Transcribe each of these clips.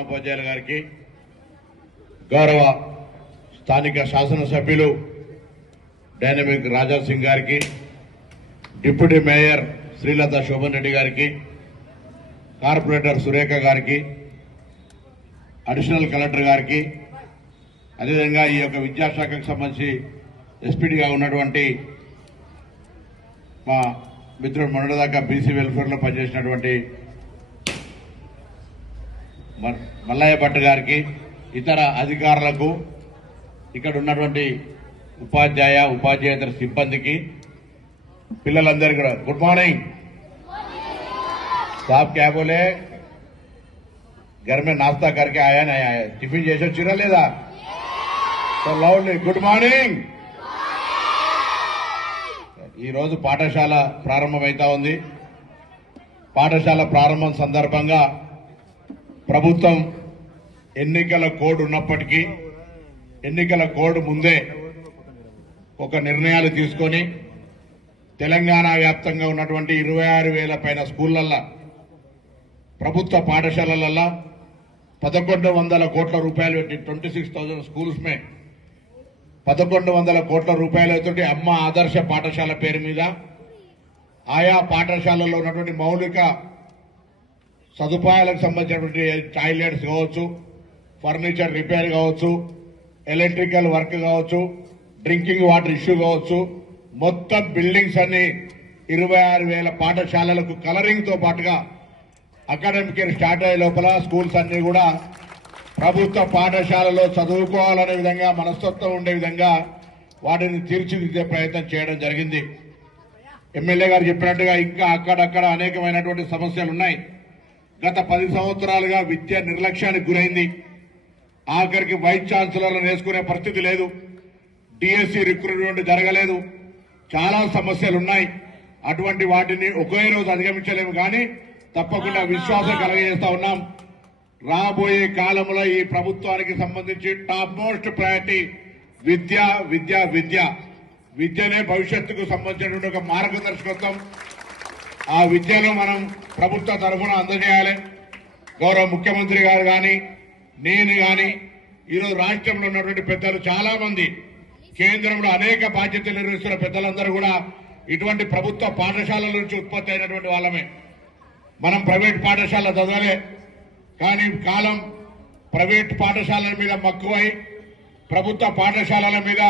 ప్రధానోపాధ్యాయులు గారికి, గౌరవ స్థానిక శాసనసభ్యులు డైనమిక్ రాజా సింగ్ గారికి, డిప్యూటీ మేయర్ శ్రీలత శోభన్ రెడ్డి గారికి, కార్పొరేటర్ సురేఖ గారికి, అడిషనల్ కలెక్టర్ గారికి, అదేవిధంగా ఈ యొక్క విద్యాశాఖకు సంబంధించి ఎస్పీడీగా ఉన్నటువంటి మా మిత్రుడు మొన్నటిదాకా బీసీ వెల్ఫేర్లో పనిచేసినటువంటి మల్లయ్య భట్ గారికి, ఇతర అధికారులకు, ఇక్కడ ఉన్నటువంటి ఉపాధ్యాయ ఉపాధ్యాయేతర సిబ్బందికి, పిల్లలందరికీ కూడా గుడ్ మార్నింగ్. సాబ్ క్యా బోలే घर में नाश्ता करके आया नहीं आया, टिफिन చేసి వచ్చిరా లేదా? So loudly good morning. ఈరోజు పాఠశాల ప్రారంభమైతా ఉంది. పాఠశాల ప్రారంభం సందర్భంగా ప్రభుత్వం ఎన్నికల కోడ్ ఉన్నప్పటికీ ఎన్నికల కోడ్ ముందే ఒక నిర్ణయాలు తీసుకొని తెలంగాణ వ్యాప్తంగా ఉన్నటువంటి 26,000 పైన స్కూళ్లల్లో, ప్రభుత్వ పాఠశాలలలో 1,100 కోట్ల రూపాయలు పెట్టి 26,000 స్కూల్స్ మే 1,100 కోట్ల రూపాయలతో అమ్మ ఆదర్శ పాఠశాల పేరు మీద ఆయా పాఠశాలల్లో ఉన్నటువంటి మౌలిక సదుపాయాలకు సంబంధించినటువంటి టాయిలెట్స్ కావచ్చు, ఫర్నిచర్ రిపేర్ కావచ్చు, ఎలక్ట్రికల్ వర్క్ కావచ్చు, డ్రింకింగ్ వాటర్ ఇష్యూ కావచ్చు, మొత్తం బిల్డింగ్స్ అన్ని 26,000 పాఠశాలలకు కలరింగ్ తో పాటుగా అకాడమిక్ ఇయర్ స్టార్ట్ అయ్యే లోపల స్కూల్స్ అన్ని కూడా ప్రభుత్వ పాఠశాలలో చదువుకోవాలనే విధంగా మనస్తత్వం ఉండే విధంగా వాటిని తీర్చిదిద్దే ప్రయత్నం చేయడం జరిగింది. ఎమ్మెల్యే గారు చెప్పినట్టుగా ఇంకా అక్కడక్కడ అనేకమైనటువంటి సమస్యలు ఉన్నాయి. గత 10 సంవత్సరాలుగా విద్య నిర్లక్ష్యానికి గురైంది. ఆఖరికి వైస్ ఛాన్సలర్లను వేసుకునే పరిస్థితి లేదు. డిఎస్సి రిక్రూట్మెంట్ జరగలేదు. చాలా సమస్యలున్నాయి. అటువంటి వాటిని ఒకే రోజు అధిగమించలేము, కానీ తప్పకుండా విశ్వాసం కలగజేస్తా ఉన్నాం. రాబోయే కాలంలో ఈ ప్రభుత్వానికి సంబంధించి టాప్ మోస్ట్ ప్రయారిటీ విద్య విద్య విద్య విద్యనే భవిష్యత్తుకు సంబంధించినటువంటి ఒక మార్గదర్శకత్వం. ఆ విద్యను మనం ప్రభుత్వ తరఫున అందజేయాలి. గౌరవ ముఖ్యమంత్రి గారు కానీ, నేను కానీ, ఈరోజు రాష్ట్రంలో ఉన్నటువంటి పెద్దలు చాలా మంది, కేంద్రంలో అనేక బాధ్యతలు నిర్వహిస్తున్న పెద్దలందరూ కూడా ఇటువంటి ప్రభుత్వ పాఠశాలల నుంచి ఉత్పత్తి అయినటువంటి వాళ్ళమే. మనం ప్రైవేట్ పాఠశాల చదవలే, కానీ కాలం ప్రైవేట్ పాఠశాలల మీద మక్కువై ప్రభుత్వ పాఠశాలల మీద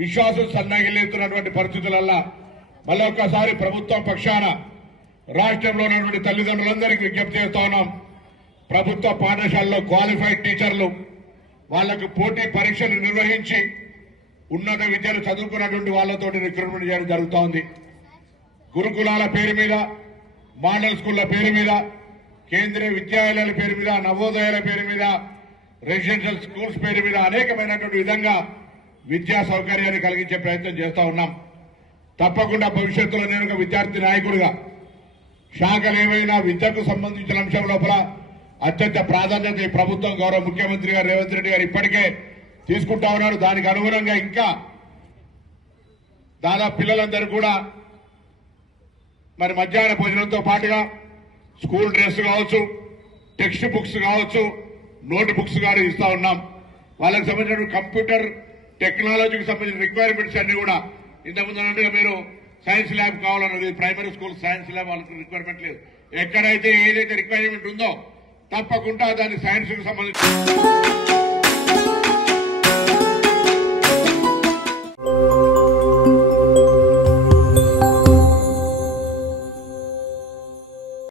విశ్వాసం సన్నగిల్లుతున్నటువంటి పరిస్థితులల్లో మళ్ళొక్కసారి ప్రభుత్వం పక్షాన రాష్ట్రంలో ఉన్నటువంటి తల్లిదండ్రులందరికీ విజ్ఞప్తి చేస్తా ఉన్నాం. ప్రభుత్వ పాఠశాలలో క్వాలిఫైడ్ టీచర్లు వాళ్లకు పోటీ పరీక్షలు నిర్వహించి ఉన్నత విద్యను చదువుకున్నటువంటి వాళ్లతో రిక్రూట్మెంట్ చేయడం జరుగుతూ ఉంది. గురుకులాల పేరు మీద, మోడల్ స్కూళ్ల పేరు మీద, కేంద్రీయ విద్యాలయాల పేరు మీద, నవోదయాల పేరు మీద, రెసిడెన్షియల్ స్కూల్స్ పేరు మీద అనేకమైనటువంటి విధంగా విద్యా సౌకర్యాన్ని కలిగించే ప్రయత్నం చేస్తా ఉన్నాం. తప్పకుండా భవిష్యత్తులో నేను ఒక విద్యార్థి నాయకుడిగా శాఖలు ఏమైనా విద్యకు సంబంధించిన అంశం లోపల అత్యంత ప్రాధాన్యత ఈ ప్రభుత్వం, గౌరవ ముఖ్యమంత్రి గారు రేవంత్ రెడ్డి గారు ఇప్పటికే తీసుకుంటా ఉన్నారు. దానికి అనుగుణంగా ఇంకా దాదాపు పిల్లలందరూ కూడా మరి మధ్యాహ్న భోజనంతో పాటుగా స్కూల్ డ్రెస్ కావచ్చు, టెక్స్ట్ బుక్స్ కావచ్చు, నోట్ బుక్స్ కానీ ఇస్తా ఉన్నాం. వాళ్ళకి సంబంధించిన కంప్యూటర్ టెక్నాలజీకి సంబంధించిన రిక్వైర్మెంట్స్ అన్ని కూడా ఇంతకుముందు అన్నట్టుగా మీరు సైన్స్ ల్యాబ్ కావాలన్నది ప్రైమరీ స్కూల్ సైన్స్ ల్యాబ్ వాళ్ళకి రిక్వైర్మెంట్ లేదు. ఎక్కడైతే ఏదైతే రిక్వైర్మెంట్ ఉందో తప్పకుండా దాని సైన్స్ కు సంబంధించి